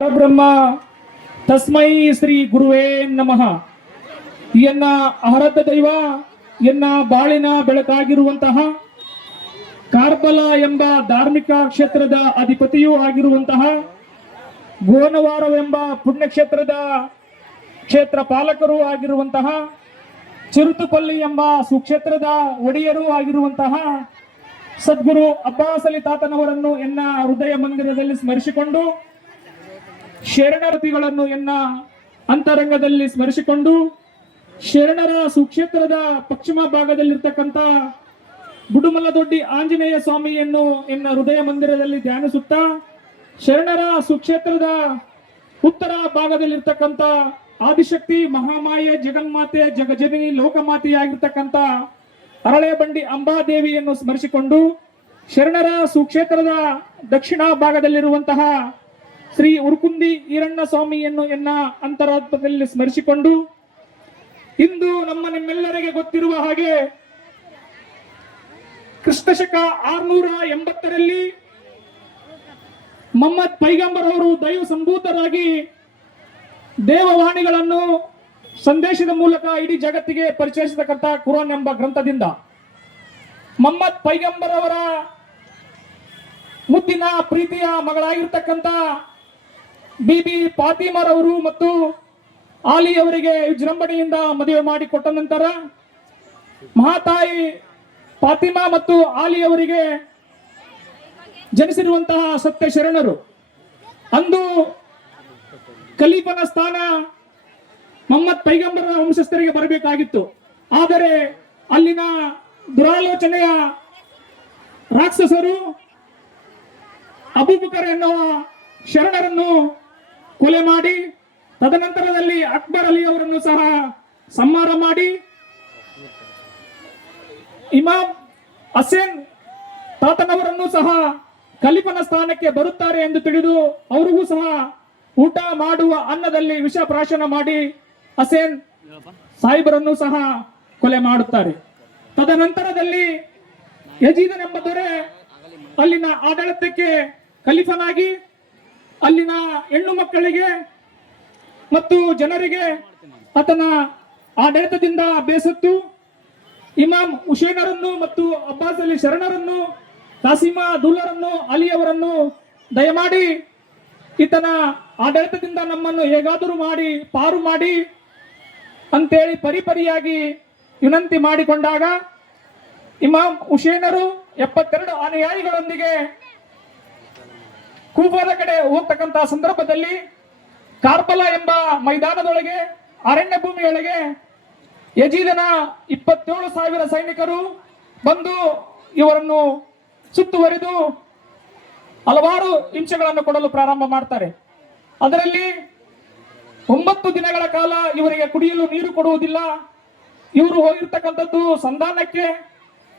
ಬ್ರಹ್ಮ ತಸ್ಮೈ ಶ್ರೀ ಗುರುವೇ ನಮಃ. ಎನ್ನ ಆರಾಧ್ಯ ದೈವ, ಎನ್ನ ಬಾಳಿನ ಬೆಳಕಾಗಿರುವಂತಹ ಕಾರ್ಬಲ ಎಂಬ ಧಾರ್ಮಿಕ ಕ್ಷೇತ್ರದ ಅಧಿಪತಿಯೂ ಆಗಿರುವಂತಹ ಗೋನವಾರವೆಂಬ ಪುಣ್ಯಕ್ಷೇತ್ರದ ಕ್ಷೇತ್ರ ಪಾಲಕರೂ ಆಗಿರುವಂತಹ ಚಿರುತುಪಲ್ಲಿ ಎಂಬ ಸುಕ್ಷೇತ್ರದ ಒಡೆಯರೂ ಆಗಿರುವಂತಹ ಸದ್ಗುರು ಅಬ್ಬಾಸ್ ಅಲಿ ತಾತನವರನ್ನು ಎನ್ನ ಹೃದಯ ಮಂದಿರದಲ್ಲಿ ಸ್ಮರಿಸಿಕೊಂಡು, ಶರಣರತಿಗಳನ್ನು ಎನ್ನ ಅಂತರಂಗದಲ್ಲಿ ಸ್ಮರಿಸಿಕೊಂಡು, ಶರಣರ ಸುಕ್ಷೇತ್ರದ ಪಶ್ಚಿಮ ಭಾಗದಲ್ಲಿರ್ತಕ್ಕಂಥ ಬುಡುಮಲದೊಡ್ಡಿ ಆಂಜನೇಯ ಸ್ವಾಮಿಯನ್ನು ಎನ್ನ ಹೃದಯ ಮಂದಿರದಲ್ಲಿ ಧ್ಯಾನಿಸುತ್ತಾ, ಶರಣರ ಸುಕ್ಷೇತ್ರದ ಉತ್ತರ ಭಾಗದಲ್ಲಿರ್ತಕ್ಕಂಥ ಆದಿಶಕ್ತಿ ಮಹಾಮಾಯೆ ಜಗನ್ಮಾತೆ ಜಗಜನನಿ ಲೋಕಮಾತೆಯಾಗಿರ್ತಕ್ಕಂಥ ಅರಳೆ ಬಂಡಿ ಅಂಬಾದೇವಿಯನ್ನು ಸ್ಮರಿಸಿಕೊಂಡು, ಶರಣರ ಸುಕ್ಷೇತ್ರದ ದಕ್ಷಿಣ ಭಾಗದಲ್ಲಿರುವಂತಹ ಶ್ರೀ ಉರ್ಕುಂದಿ ಈರಣ್ಣ ಸ್ವಾಮಿಯನ್ನು ಎನ್ನ ಅಂತರಾತ್ಮದಲ್ಲಿ ಸ್ಮರಿಸಿಕೊಂಡು, ಇಂದು ನಿಮ್ಮೆಲ್ಲರಿಗೆ ಗೊತ್ತಿರುವ ಹಾಗೆ ಕ್ರಿಸ್ತಶಕ 680ರಲ್ಲಿ ಮೊಹಮ್ಮದ್ ಪೈಗಂಬರ್ ಅವರು ದೈವ ಸಂಭೂತರಾಗಿ ದೇವವಾಣಿಗಳನ್ನು ಸಂದೇಶದ ಮೂಲಕ ಇಡೀ ಜಗತ್ತಿಗೆ ಪರಿಚಯಿಸತಕ್ಕಂಥ ಕುರಾನ್ ಎಂಬ ಗ್ರಂಥದಿಂದ ಮೊಹಮ್ಮದ್ ಪೈಗಂಬರ್ ಅವರ ಮುದ್ದಿನ ಪ್ರೀತಿಯ ಮಗಳಾಗಿರ್ತಕ್ಕಂಥ ಬಿಬಿ ಫಾತಿಮಾರವರು ಮತ್ತು ಆಲಿ ಅವರಿಗೆ ವಿಜೃಂಭಣೆಯಿಂದ ಮದುವೆ ಮಾಡಿಕೊಟ್ಟ ನಂತರ ಮಹಾತಾಯಿ ಫಾತಿಮಾ ಮತ್ತು ಆಲಿ ಅವರಿಗೆ ಜನಿಸಿರುವಂತಹ ಸತ್ಯ ಶರಣರು. ಅಂದು ಖಲೀಫನ ಸ್ಥಾನ ಮೊಹಮ್ಮದ್ ಪೈಗಂಬರ ವಂಶಸ್ಥರಿಗೆ ಬರಬೇಕಾಗಿತ್ತು. ಆದರೆ ಅಲ್ಲಿನ ದುರಾಲೋಚನೆಯ ರಾಕ್ಷಸರು ಅಬೂಬಕರ್ ಎನ್ನುವ ಶರಣರನ್ನು ಕೊಲೆ ಮಾಡಿ, ತದನಂತರದಲ್ಲಿ ಅಕ್ಬರ್ ಅಲಿ ಅವರನ್ನು ಸಹ ಸಂಹಾರ ಮಾಡಿ, ಇಮಾಮ್ ಹಸೇನ್ ತಾತನವರನ್ನು ಸಹ ಖಲೀಫನ ಸ್ಥಾನಕ್ಕೆ ಬರುತ್ತಾರೆ ಎಂದು ತಿಳಿದು ಅವರಿಗೂ ಸಹ ಊಟ ಮಾಡುವ ಅನ್ನದಲ್ಲಿ ವಿಷ ಪ್ರಾಶನ ಮಾಡಿ ಹಸೇನ್ ಸಾಹಿಬರನ್ನು ಸಹ ಕೊಲೆ ಮಾಡುತ್ತಾರೆ. ತದನಂತರದಲ್ಲಿ ಯಜೀದನೆಂಬ ದೊರೆ ಅಲ್ಲಿನ ಆಡಳಿತಕ್ಕೆ ಖಲೀಫನಾಗಿ ಅಲ್ಲಿನ ಹೆಣ್ಣು ಮಕ್ಕಳಿಗೆ ಮತ್ತು ಜನರಿಗೆ ಆತನ ಆಡಳಿತದಿಂದ ಬೇಸತ್ತು ಇಮಾಮ್ ಹುಸೇನರನ್ನು ಮತ್ತು ಅಬ್ಬಾಸ್ ಅಲಿ ಶರಣರನ್ನು, ಕಾಸಿಮಾ ದುಲ್ಲರನ್ನು, ಅಲಿಯವರನ್ನು ದಯಮಾಡಿ ಈತನ ಆಡಳಿತದಿಂದ ನಮ್ಮನ್ನು ಹೇಗಾದರೂ ಮಾಡಿ ಪಾರು ಮಾಡಿ ಅಂತೇಳಿ ಪರಿಪರಿಯಾಗಿ ವಿನಂತಿ ಮಾಡಿಕೊಂಡಾಗ ಇಮಾಮ್ ಹುಸೇನರು 72 ಅನುಯಾಯಿಗಳೊಂದಿಗೆ ಕೂಫಾದ ಕಡೆ ಹೋಗ್ತಕ್ಕಂಥ ಸಂದರ್ಭದಲ್ಲಿ ಕಾರ್ಬಲ ಎಂಬ ಮೈದಾನದೊಳಗೆ ಅರಣ್ಯ ಭೂಮಿಯೊಳಗೆ ಯಜೀದನ 27,000 ಸೈನಿಕರು ಬಂದು ಇವರನ್ನು ಸುತ್ತುವರಿದು ಹಲವಾರು ಹಿಂಸೆಗಳನ್ನು ಕೊಡಲು ಪ್ರಾರಂಭ ಮಾಡ್ತಾರೆ. ಅದರಲ್ಲಿ 9 ದಿನಗಳ ಕಾಲ ಇವರಿಗೆ ಕುಡಿಯಲು ನೀರು ಕೊಡುವುದಿಲ್ಲ. ಇವರು ಹೋಗಿರ್ತಕ್ಕಂಥದ್ದು ಸಂಧಾನಕ್ಕೆ,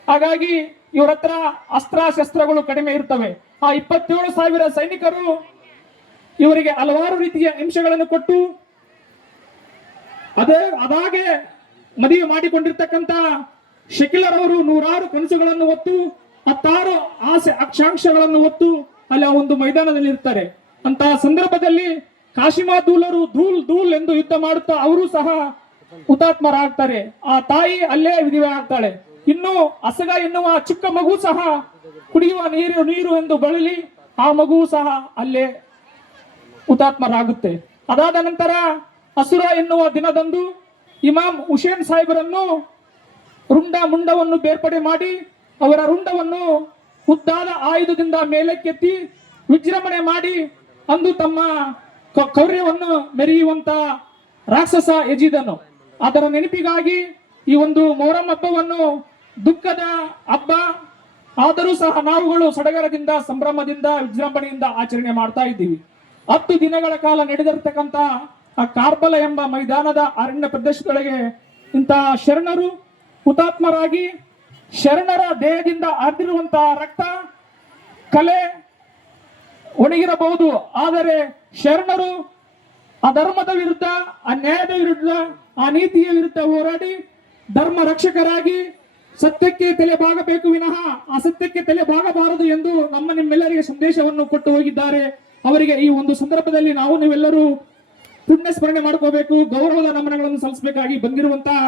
ಹಾಗಾಗಿ ಇವರ ಹತ್ರ ಅಸ್ತ್ರಶಸ್ತ್ರಗಳು ಕಡಿಮೆ ಇರ್ತವೆ. ಆ 27,000 ಸೈನಿಕರು ಇವರಿಗೆ ಹಲವಾರು ರೀತಿಯ ಹಿಂಸೆಗಳನ್ನು ಕೊಟ್ಟು ಅದಾಗೆ ಮದುವೆ ಮಾಡಿಕೊಂಡಿರ್ತಕ್ಕಂಥ ಶಕಿಲರ್ ಅವರು 100 ಕನಸುಗಳನ್ನು ಹೊತ್ತು 16 ಆಸೆ ಆಕಾಂಕ್ಷೆಗಳನ್ನು ಹೊತ್ತು ಅಲ್ಲಿ ಒಂದು ಮೈದಾನದಲ್ಲಿ ಇರ್ತಾರೆ. ಅಂತಹ ಸಂದರ್ಭದಲ್ಲಿ ಕಾಶಿಮಾ ದೂಲರು ಧೂಲ್ ಎಂದು ಯುದ್ಧ ಮಾಡುತ್ತಾ ಅವರು ಸಹ ಹುತಾತ್ಮರಾಗ್ತಾರೆ. ಆ ತಾಯಿ ಅಲ್ಲೇ ವಿಧವೆ ಆಗ್ತಾಳೆ. ಇನ್ನು ಅಸಗ ಎನ್ನುವ ಚಿಕ್ಕ ಮಗು ಸಹ ಕುಡಿಯುವ ನೀರು ಎಂದು ಬಳಲಿ ಆ ಮಗು ಸಹ ಅಲ್ಲೇ ಹುತಾತ್ಮರಾಗುತ್ತೆ. ಅದಾದ ನಂತರ ಅಸುರ ಎನ್ನುವ ದಿನದಂದು ಇಮಾಮ್ ಹುಸೇನ್ ಸಾಹಿಬರನ್ನು ಮುಂಡವನ್ನು ಬೇರ್ಪಡೆ ಮಾಡಿ ಅವರ ರುಂಡವನ್ನು ಉದ್ದಾದ ಆಯುಧದಿಂದ ಮೇಲಕ್ಕೆತ್ತಿ ವಿಜೃಂಭಣೆ ಮಾಡಿ ಅಂದು ತಮ್ಮ ಕೌರ್ಯವನ್ನು ಮೆರೆಯುವಂತ ರಾಕ್ಷಸ ಯಜೀದನು. ಅದರ ನೆನಪಿಗಾಗಿ ಈ ಒಂದು ಮೊಹರಂ ಹಬ್ಬವನ್ನು ದುಃಖದ ಹಬ್ಬ ಆದರೂ ಸಹ ನಾವುಗಳು ಸಡಗರದಿಂದ ಸಂಭ್ರಮದಿಂದ ವಿಜೃಂಭಣೆಯಿಂದ ಆಚರಣೆ ಮಾಡ್ತಾ ಇದ್ದೀವಿ. 10 ದಿನಗಳ ಕಾಲ ನಡೆದಿರತಕ್ಕಂತ ಆ ಕಾರ್ಬಲ ಎಂಬ ಮೈದಾನದ ಅರಣ್ಯ ಪ್ರದೇಶದೊಳಗೆ ಇಂತಹ ಶರಣರು ಹುತಾತ್ಮರಾಗಿ ಶರಣರ ದೇಹದಿಂದ ಹರಿದಿರುವಂತಹ ರಕ್ತ ಕಲೆ ಒಣಗಿರಬಹುದು, ಆದರೆ ಶರಣರು ಅಧರ್ಮದ ವಿರುದ್ಧ, ಅನ್ಯಾಯದ ವಿರುದ್ಧ, ಅನೀತಿಯ ವಿರುದ್ಧ ಹೋರಾಡಿ ಧರ್ಮ ರಕ್ಷಕರಾಗಿ ಸತ್ಯಕ್ಕೆ ತಲೆ ಬಾಗಬೇಕು ವಿನಃ ಅಸತ್ಯಕ್ಕೆ ತಲೆ ಬಾಗಬಾರದು ಎಂದು ನಿಮ್ಮೆಲ್ಲರಿಗೆ ಸಂದೇಶವನ್ನು ಕೊಟ್ಟು ಹೋಗಿದ್ದಾರೆ. ಅವರಿಗೆ ಈ ಒಂದು ಸಂದರ್ಭದಲ್ಲಿ ನಾವು ನೀವೆಲ್ಲರೂ ಪುಣ್ಯ ಸ್ಮರಣೆ ಮಾಡ್ಕೋಬೇಕು, ಗೌರವದ ನಮನಗಳನ್ನು ಸಲ್ಲಿಸಬೇಕಾಗಿ ಬಂದಿರುವಂತಹ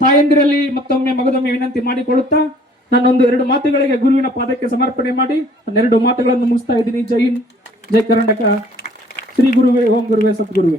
ತಾಯಂದಿರಲ್ಲಿ ಮತ್ತೊಮ್ಮೆ ಮಗದೊಮ್ಮೆ ವಿನಂತಿ ಮಾಡಿಕೊಳ್ಳುತ್ತಾ ನಾನೊಂದು 2 ಮಾತುಗಳಿಗೆ ಗುರುವಿನ ಪಾದಕ್ಕೆ ಸಮರ್ಪಣೆ ಮಾಡಿ 2 ಮಾತುಗಳನ್ನು ಮುಗಿಸ್ತಾ ಇದ್ದೀನಿ. ಜೈ ಹಿಂದ್, ಜೈ ಕರ್ನಾಟಕ. ಶ್ರೀ ಗುರುವೇ, ಓಂ ಗುರುವೇ, ಸದ್ಗುರುವೇ.